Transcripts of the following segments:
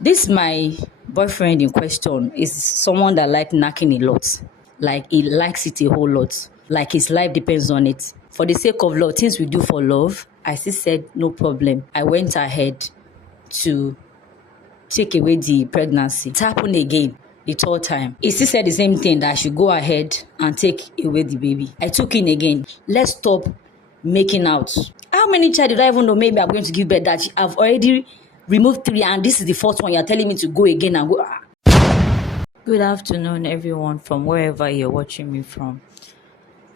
This my boyfriend in question is someone that like knacking a lot. Like he likes it a whole lot. Like his life depends on it. For the sake of love, things we do for love, I still said no problem. I went ahead to take away the pregnancy. It happened again the third time. He still said the same thing that I should go ahead and take away the baby. I took in again. Let's stop making out. How many child did I even know maybe I'm going to give birth that I've already removed three and this is the fourth one you're telling me to go again and go. Good afternoon, everyone, from wherever you're watching me from.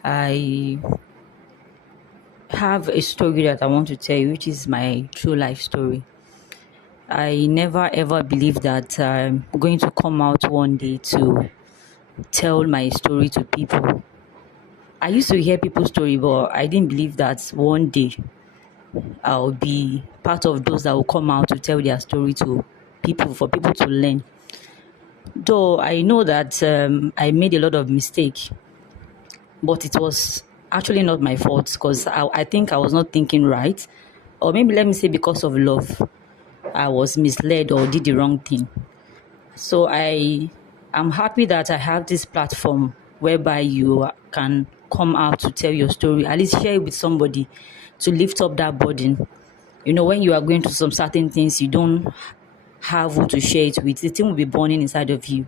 I have a story that I want to tell you, which is my true life story. I never ever believed that I'm going to come out one day to tell my story to people. I used to hear people's story, but I didn't believe that one day I'll be part of those that will come out to tell their story to people, for people to learn. Though I know that I made a lot of mistakes, but it was actually not my fault because I think I was not thinking right. Or maybe let me say because of love, I was misled or did the wrong thing. So I'm happy that I have this platform whereby you can come out to tell your story, at least share it with somebody to lift up that burden. You know, when you are going through some certain things, you don't have who to share it with. The thing will be burning inside of you.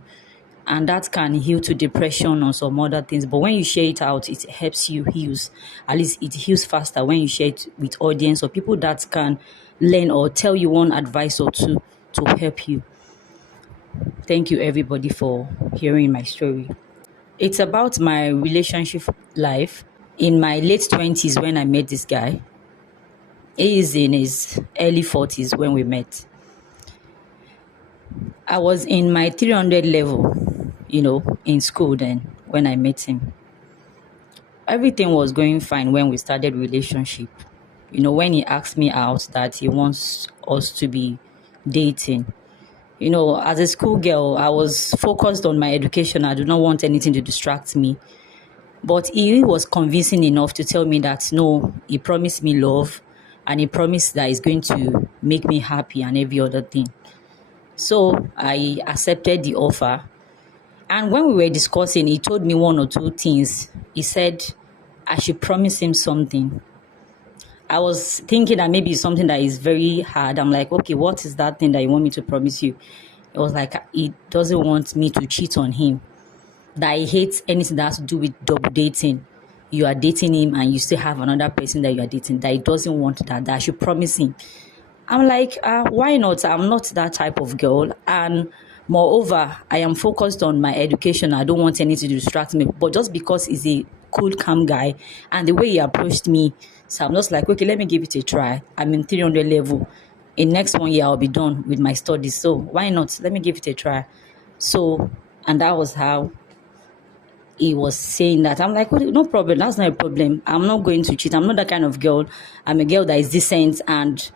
And that can heal to depression or some other things. But when you share it out, it helps you heals. At least it heals faster when you share it with audience or people that can learn or tell you one advice or two to help you. Thank you, everybody, for hearing my story. It's about my relationship life in my late 20s when I met this guy. He is in his early 40s when we met. I was in my 300 level, in school then when I met him. Everything was going fine when we started relationship. When he asked me out that he wants us to be dating. As a schoolgirl, I was focused on my education. I do not want anything to distract me. But he was convincing enough to tell me that no, he promised me love and he promised that he's going to make me happy and every other thing. So I accepted the offer. And when we were discussing, he told me one or two things. He said I should promise him something. I was thinking that maybe it's something that is very hard. I'm like, okay, what is that thing that you want me to promise you? It was like he doesn't want me to cheat on him. That he hates anything that has to do with double dating. You are dating him and you still have another person that you are dating. That he doesn't want that I should promise him. I'm like, why not? I'm not that type of girl. And moreover, I am focused on my education. I don't want anything to distract me. But just because he's a cool, calm guy and the way he approached me, so I'm just like, okay, let me give it a try. I'm in 300 level. In next 1 year, I'll be done with my studies. So why not? Let me give it a try. So, and that was how he was saying that. I'm like, no problem. That's not a problem. I'm not going to cheat. I'm not that kind of girl. I'm a girl that is decent and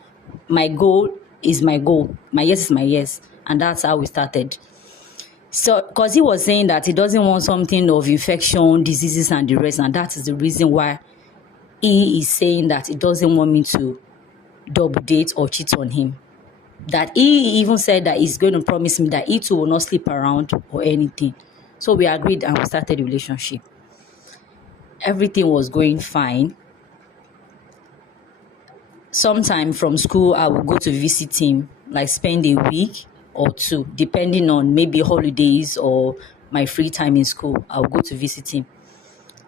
my goal is my goal. My yes is my yes. And that's how we started. So, because he was saying that he doesn't want something of infection, diseases, and the rest. And that is the reason why he is saying that he doesn't want me to double date or cheat on him. That he even said that he's going to promise me that he too will not sleep around or anything. So we agreed and we started the relationship. Everything was going fine. Sometime from school, I would go to visit him, like spend a week or two, depending on maybe holidays or my free time in school. I would go to visit him.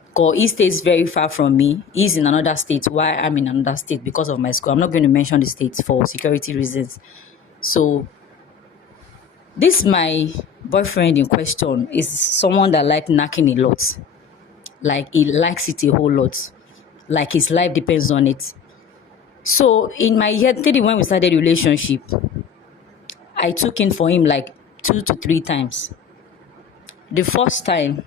Because he stays very far from me. He's in another state while I'm in another state because of my school. I'm not going to mention the states for security reasons. So this my boyfriend in question is someone that like knacking a lot. Like he likes it a whole lot. Like his life depends on it. So in my year 30 when we started the relationship, I took in for him like 2 to 3 times. The first time,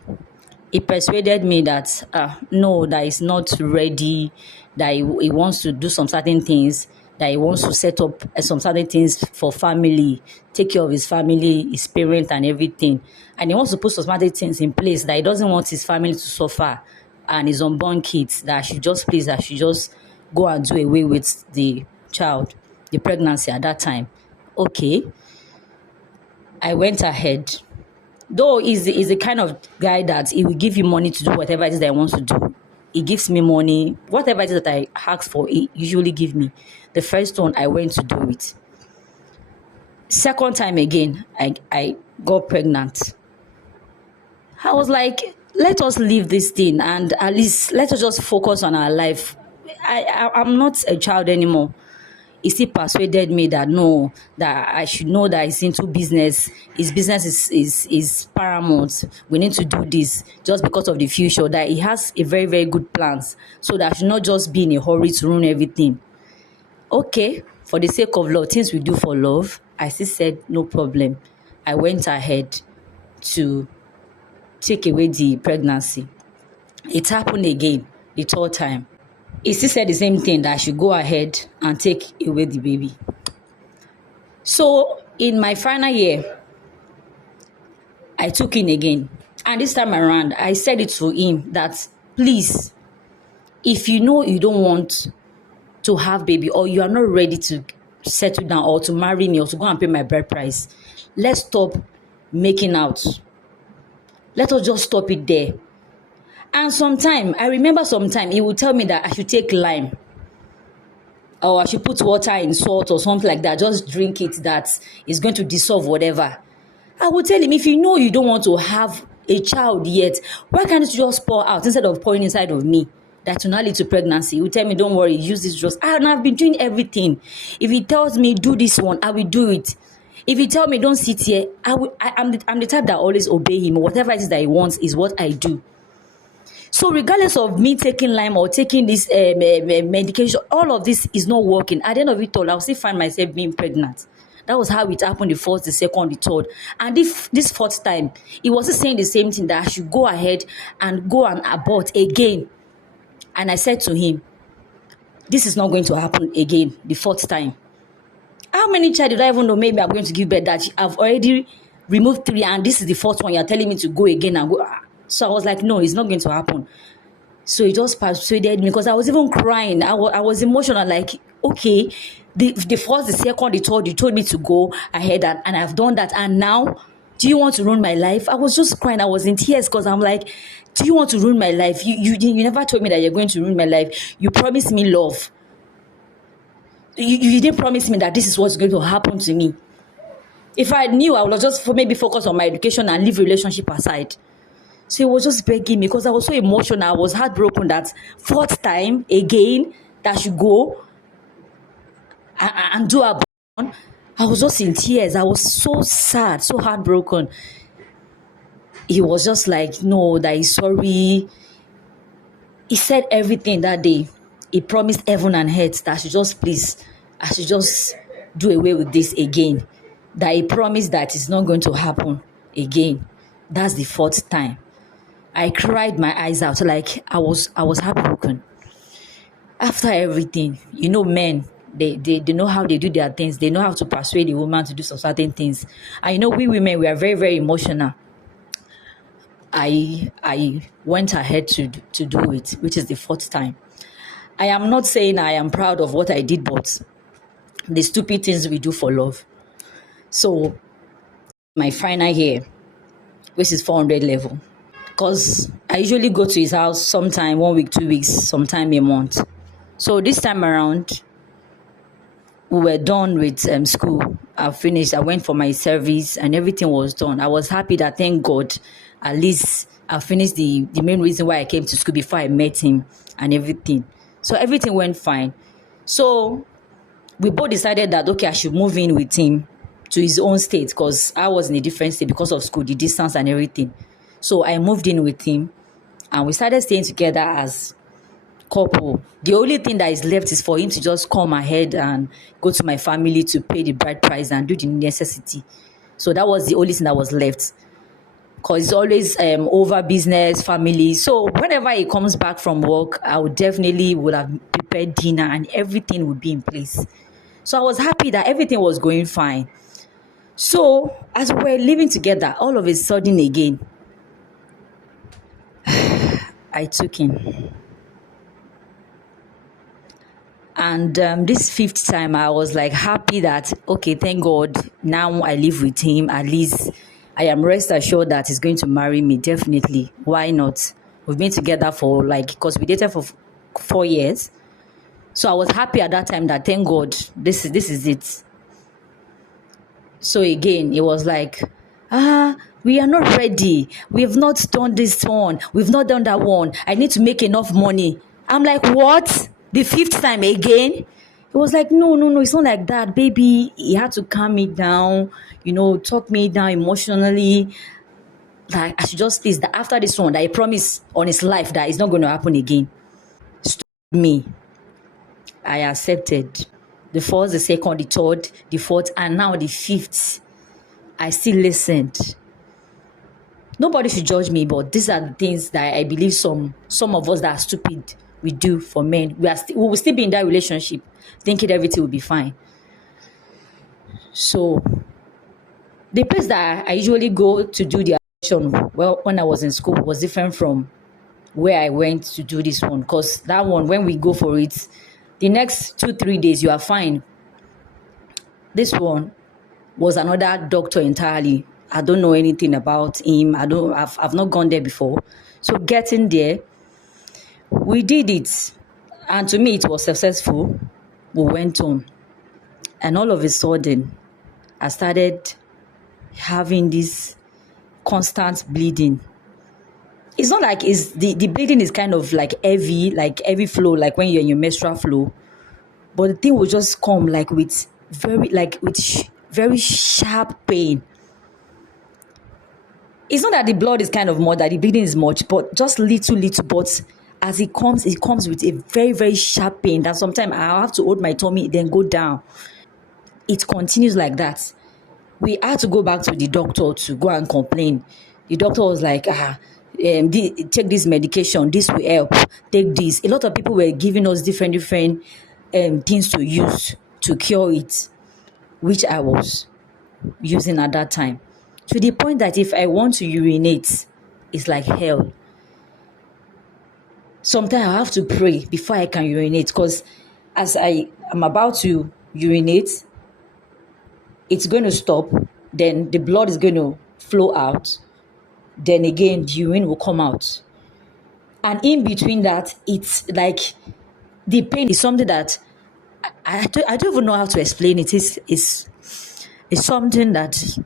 he persuaded me that no, that he's not ready, that he wants to do some certain things, that he wants to set up some certain things for family, take care of his family, his parents and everything. And he wants to put some certain things in place that he doesn't want his family to suffer and his unborn kids, that I should just go and do away with the child, the pregnancy at that time. Okay. I went ahead. Though he's the kind of guy that he will give you money to do whatever it is that I want to do. He gives me money. Whatever it is that I ask for, he usually give me. The first one, I went to do it. Second time again, I got pregnant. I was like, let us leave this thing and at least let us just focus on our life. I'm not a child anymore. He still persuaded me that no, that I should know that he's into business. His business is paramount. We need to do this just because of the future. That he has a very, very good plans. So that I should not just be in a hurry to ruin everything. Okay, for the sake of love, things we do for love, I still said no problem. I went ahead to take away the pregnancy. It happened again, the third time. He still said the same thing, that I should go ahead and take away the baby. So in my final year, I took in again. And this time around, I said it to him that, please, if you know you don't want to have baby, or you are not ready to settle down or to marry me or to go and pay my bride price, let's stop making out. Let us just stop it there. And I remember sometime he would tell me that I should take lime, or I should put water in salt or something like that. Just drink it, that is going to dissolve whatever. I would tell him, if you know you don't want to have a child yet, why can't you just pour out instead of pouring inside of me? That will not lead to pregnancy. He would tell me, don't worry, use this drugs. And I've been doing everything. If he tells me do this one, I will do it. If he tells me don't sit here, I'm the type that always obey him. Whatever it is that he wants is what I do. So regardless of me taking lime or taking this medication, all of this is not working. At the end of it all, I'll still find myself being pregnant. That was how it happened the first, the second, the third. And if this fourth time, he was saying the same thing, that I should go ahead and go and abort again. And I said to him, this is not going to happen again, the fourth time. How many child did I even know maybe I'm going to give birth that I've already removed 3 and this is the fourth one, you're telling me to go again and go? So I was like, no, it's not going to happen. So he just persuaded me, because I was even crying. I was emotional, like, okay, the first, the second, the third, you told me to go ahead and I've done that. And now, do you want to ruin my life? I was just crying. I was in tears because I'm like, do you want to ruin my life? You never told me that you're going to ruin my life. You promised me love. You didn't promise me that this is what's going to happen to me. If I knew, I would have just maybe focus on my education and leave relationship aside. So he was just begging me, because I was so emotional. I was heartbroken that fourth time again that I should go and do abortion. I was just in tears. I was so sad, so heartbroken. He was just like, no, that he's sorry. He said everything that day. He promised heaven and earth that I should just do away with this again. That he promised that it's not going to happen again. That's the fourth time. I cried my eyes out, like I was heartbroken. After everything, men, they know how they do their things. They know how to persuade a woman to do some certain things. And we women, we are very, very emotional. I went ahead to do it, which is the fourth time. I am not saying I am proud of what I did, but the stupid things we do for love. So my final year, which is 400 level, because I usually go to his house sometime 1 week, 2 weeks, sometime a month. So this time around, we were done with school. I finished. I went for my service and everything was done. I was happy that, thank God, at least I finished the main reason why I came to school before I met him and everything. So everything went fine. So we both decided that, okay, I should move in with him to his own state, because I was in a different state because of school, the distance and everything. So I moved in with him and we started staying together as couple. The only thing that is left is for him to just come ahead and go to my family to pay the bride price and do the necessity. So that was the only thing that was left, because it's always over business, family. So whenever he comes back from work, I would have prepared dinner and everything would be in place. So I was happy that everything was going fine. So as we were living together, all of a sudden again, I took him. And this fifth time, I was like happy that, okay, thank God, now I live with him. At least I am rest assured that he's going to marry me. Definitely. Why not? We've been together for like, because we dated for 4 years. So I was happy at that time that, thank God, this is it. So again, it was like, we are not ready. We have not done this one. We've not done that one. I need to make enough money. I'm like, what? The fifth time again? It was like, no, no, no, it's not like that, baby. He had to calm me down, talk me down emotionally. Like, I should just please that after this one, that I promise on his life that it's not going to happen again. Stop me. I accepted. The first, the second, the third, the fourth, and now the fifth. I still listened. Nobody should judge me, but these are the things that I believe some of us that are stupid we do for men. We will still be in that relationship thinking everything will be fine. So the place that I usually go to do the adoption, well, when I was in school, was different from where I went to do this one, because that one, when we go for it, the next 2-3 days you are fine. This one was another doctor entirely. I don't know anything about him. I've not gone there before. So getting there, we did it. And to me, it was successful. We went home. And all of a sudden, I started having this constant bleeding. It's not like the bleeding is kind of like heavy flow, like when you're in your menstrual flow. But the thing will just come like with very sharp pain. It's not that the blood is kind of more, that the bleeding is much, but just little. But as it comes with a very, very sharp pain that sometimes I have to hold my tummy, then go down. It continues like that. We had to go back to the doctor to go and complain. The doctor was like, take this medication, this will help, take this. A lot of people were giving us different things to use to cure it, which I was using at that time. To the point that if I want to urinate, it's like hell. Sometimes I have to pray before I can urinate, because as I am about to urinate, it's going to stop, then the blood is going to flow out, then again the urine will come out. And in between that, it's like the pain is something that I don't even know how to explain it. It's something that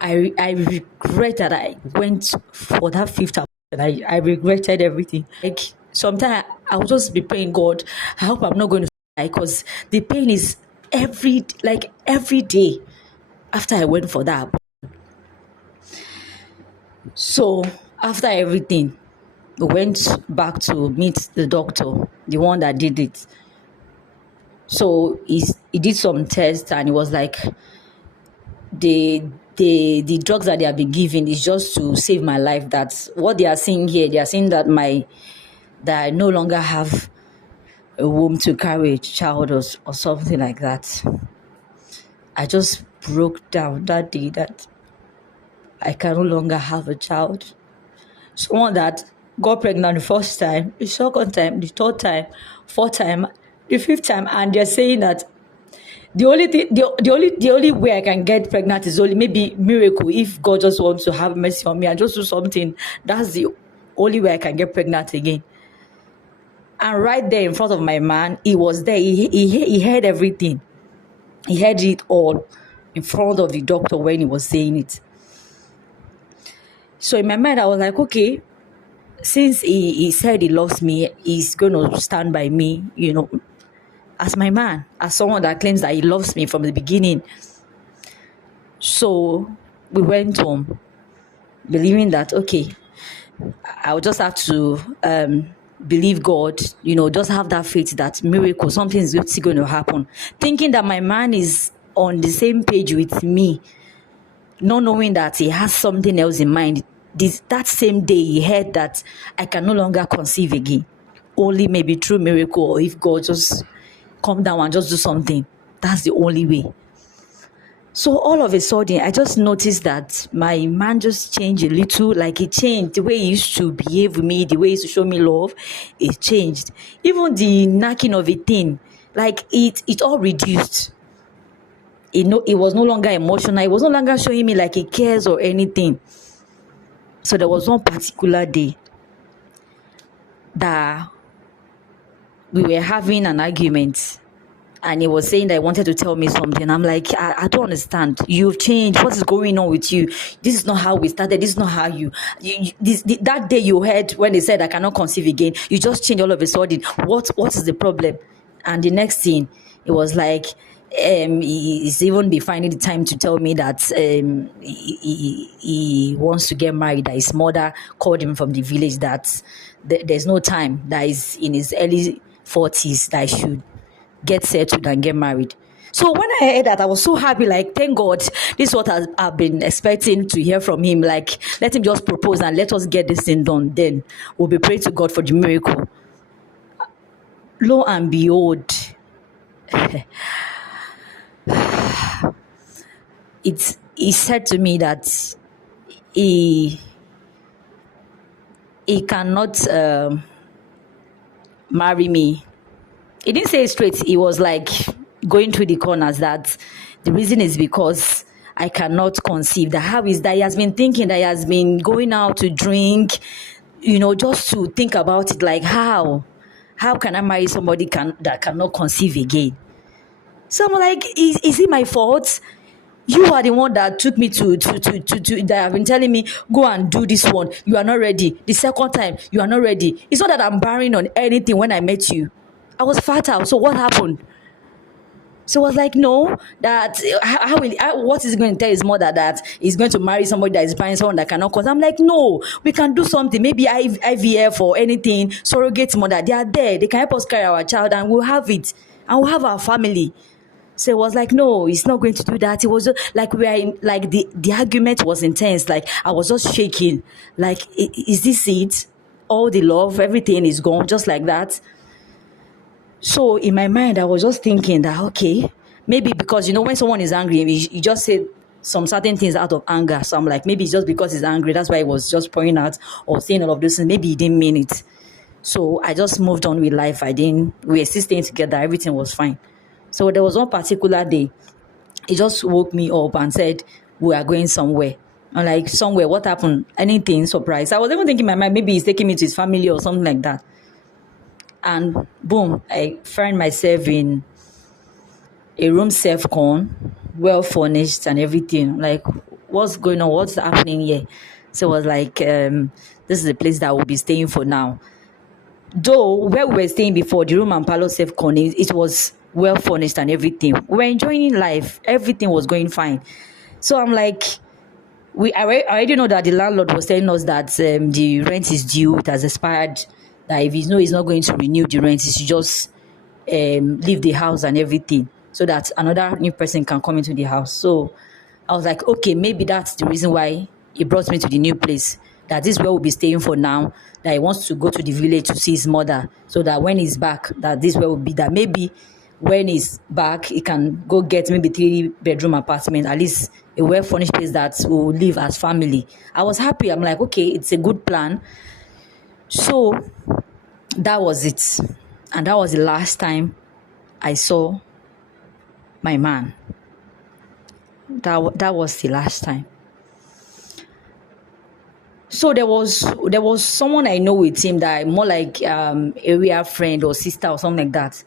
I regret that I went for that fifth time. I regretted everything. Like sometimes I will just be praying, God, I hope I'm not going to die, because the pain is every day after I went for that. So after everything, we went back to meet the doctor, the one that did it. So he did some tests, and it was like the drugs that they have been giving is just to save my life. That's what they are saying here. They are saying that I no longer have a womb to carry a child, or something like that. I just broke down that day that I can no longer have a child. Someone that got pregnant the first time, the second time, the third time, fourth time, the fifth time, and they're saying that the only way I can get pregnant is only maybe miracle, if God just wants to have mercy on me and just do something. That's the only way I can get pregnant again. And right there in front of my man, he was there. He heard everything. He heard it all in front of the doctor when he was saying it. So in my mind, I was like, okay, since he said he loves me, he's going to stand by me, as my man, as someone that claims that he loves me from the beginning. So we went home, believing that, okay, I'll just have to believe God, just have that faith that miracle, something is still going to happen. Thinking that my man is on the same page with me, not knowing that he has something else in mind. That same day, he heard that I can no longer conceive again. Only maybe through miracle, or if God just come down and just do something. That's the only way. So all of a sudden, I just noticed that my man just changed a little. Like, he changed the way he used to behave with me, the way he used to show me love. It changed. Even the knacking of a thing, like it all reduced. It was no longer emotional. It was no longer showing me like he cares or anything. So there was one particular day that we were having an argument, and he was saying that he wanted to tell me something. I'm like, I don't understand. You've changed. What is going on with you? This is not how we started. This is not how that day you heard when they said I cannot conceive again. You just changed all of a sudden. What is the problem? And the next thing, it was like, he's even be finding the time to tell me that he wants to get married, that his mother called him from the village, that there's no time, that he's in his early 40s, that I should get settled and get married. So when I heard that, I was so happy, like, thank God, this is what I've been expecting to hear from him. Like, let him just propose and let us get this thing done. Then we'll be praying to God for the miracle. Lo and behold, he said to me that he cannot marry me. He didn't say it straight. He was like going through the corners that the reason is because I cannot conceive. That how is that? He has been thinking, that he has been going out to drink, just to think about it, like, how can I marry somebody that cannot conceive again? So I'm like, is it my fault? You are the one that took me to that have been telling me, go and do this one. You are not ready. The second time, you are not ready. It's not that I'm barring on anything. When I met you, I was fertile. So what happened? So I was like, no, that what is he going to tell his mother, that he's going to marry somebody that is buying someone that cannot cause? I'm like, no, we can do something. Maybe IVF or anything, surrogate mother. They are there. They can help us carry our child and we'll have it. And we'll have our family. So it was like, no, he's not going to do that. It was just like we are in, like the argument was intense. Like I was just shaking. Like, is this it? All the love, everything is gone just like that. So in my mind, I was just thinking that, okay, maybe because, when someone is angry, he just said some certain things out of anger. So I'm like, maybe it's just because he's angry. That's why he was just pouring out or saying all of this. And maybe he didn't mean it. So I just moved on with life. We were still staying together. Everything was fine. So there was one particular day, he just woke me up and said, we are going somewhere. I'm like, somewhere? What happened? Anything? Surprise? I was even thinking in my mind, maybe he's taking me to his family or something like that. And boom, I find myself in a room self-con, well furnished and everything. Like, what's going on? What's happening here? So I was like, this is the place that we'll be staying for now. Though where we were staying before, the room and parlor self-con, it was well furnished and everything. We were enjoying life. Everything was going fine. So I'm like, I already know that the landlord was telling us that the rent is due. It has expired. That if he's not going to renew the rent, he should just leave the house and everything, so that another new person can come into the house. So I was like, okay, maybe that's the reason why he brought me to the new place. That this is where we'll be staying for now. That he wants to go to the village to see his mother, so that when he's back, that this is where we'll be. That maybe when he's back, he can go get maybe 3-bedroom apartment, at least a well-furnished place that we'll live as family. I was happy. I'm like, okay, it's a good plan. So that was it. And that was the last time I saw my man. That was the last time. So there was someone I know with him that more like area friend or sister or something like that.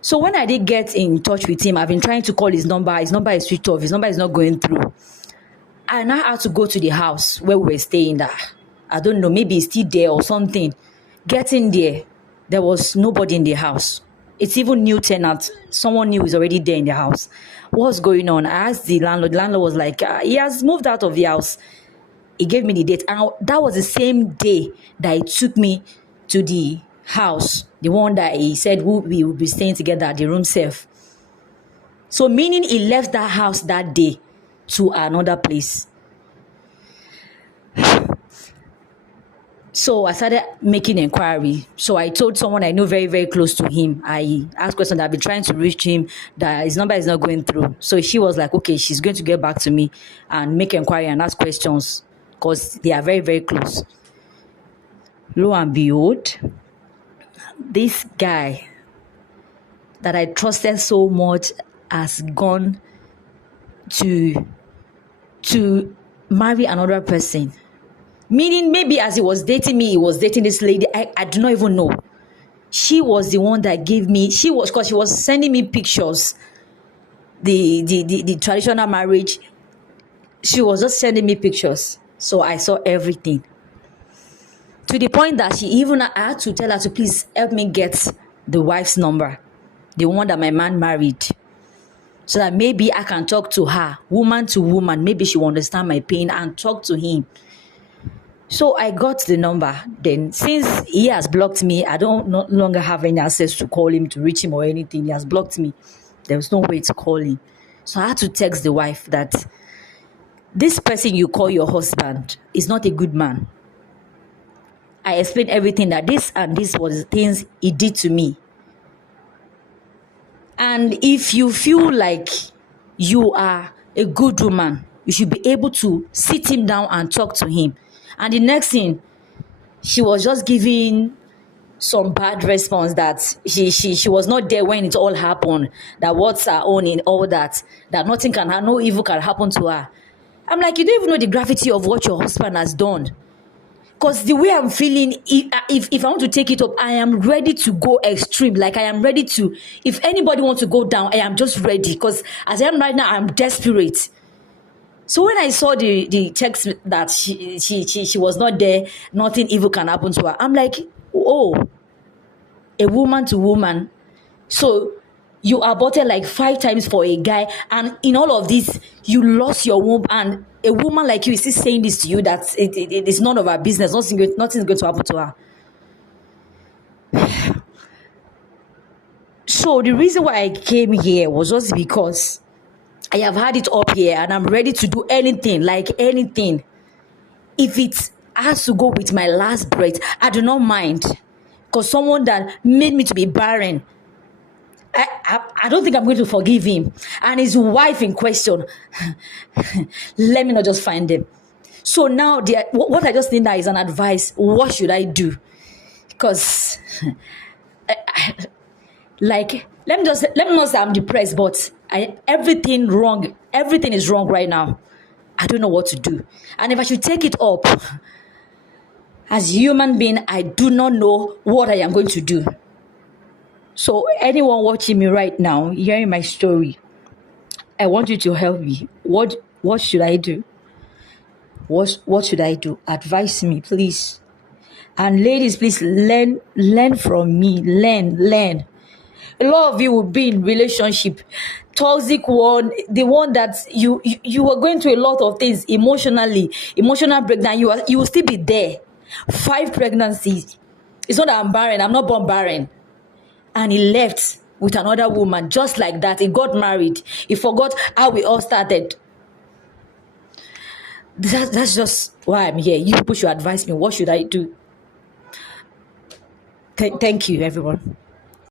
So when I did get in touch with him, I've been trying to call his number. His number is switched off. His number is not going through. I now had to go to the house where we were staying. I don't know, maybe he's still there or something. Getting there was nobody in the house. It's even new tenant. Someone new is already there in the house. What's going on? I asked the landlord. The landlord was like, he has moved out of the house. He gave me the date. And that was the same day that he took me to the house. The one that he said we would be staying together at the room self. So meaning he left that house that day to another place. So I started making inquiry. So I told someone I know very, very close to him. I asked questions. I've been trying to reach him, that his number is not going through. So she was like, okay, she's going to get back to me and make inquiry and ask questions because they are very, very close. Lo and behold, this guy that I trusted so much has gone to marry another person. Meaning, maybe as he was dating me, he was dating this lady. I do not even know. She was the one that gave me, because she was sending me pictures, the traditional marriage. She was just sending me pictures. So I saw everything. To the point that I had to tell her to please help me get the wife's number, the one that my man married, so that maybe I can talk to her, woman to woman. Maybe she will understand my pain and talk to him. So I got the number. Then, since he has blocked me, I don't no longer have any access to call him, to reach him or anything. He has blocked me. There was no way to call him. So I had to text the wife that this person you call your husband is not a good man. I explained everything, that this and this was the things he did to me. And if you feel like you are a good woman, you should be able to sit him down and talk to him. And the next thing, she was just giving some bad response, that she was not there when it all happened, that what's her own in all that nothing can, no evil can happen to her. I'm like, you don't even know the gravity of what your husband has done. Because the way I'm feeling, if I want to take it up, I am ready to go extreme. Like, I am ready to, if anybody wants to go down, I am just ready. Because as I am right now, I'm desperate. So when I saw the text that she was not there, nothing evil can happen to her, I'm like, oh, a woman to woman. So you aborted like 5 times for a guy, and in all of this, you lost your womb, and a woman like you is still saying this to you, that it is none of her business, nothing's going to happen to her. So the reason why I came here was just because I have had it up here and I'm ready to do anything, like anything. If it has to go with my last breath, I do not mind. Because someone that made me to be barren, I don't think I'm going to forgive him. And his wife in question, let me not just find them. So now, what I just need now is an advice. What should I do? Because, like, let me not say I'm depressed, but everything is wrong right now. I don't know what to do. And if I should take it up, as a human being, I do not know what I am going to do. So anyone watching me right now, hearing my story, I want you to help me. What should I do? What should I do? Advise me, please. And ladies, please learn from me. Learn. A lot of you will be in relationship, toxic one, the one that you are going through a lot of things emotional breakdown. You will still be there. 5 pregnancies. It's not that I'm barren. I'm not born barren. And he left with another woman just like that. He got married. He forgot how we all started. That's just why I'm here. You people should advise me. What should I do? Thank you, everyone.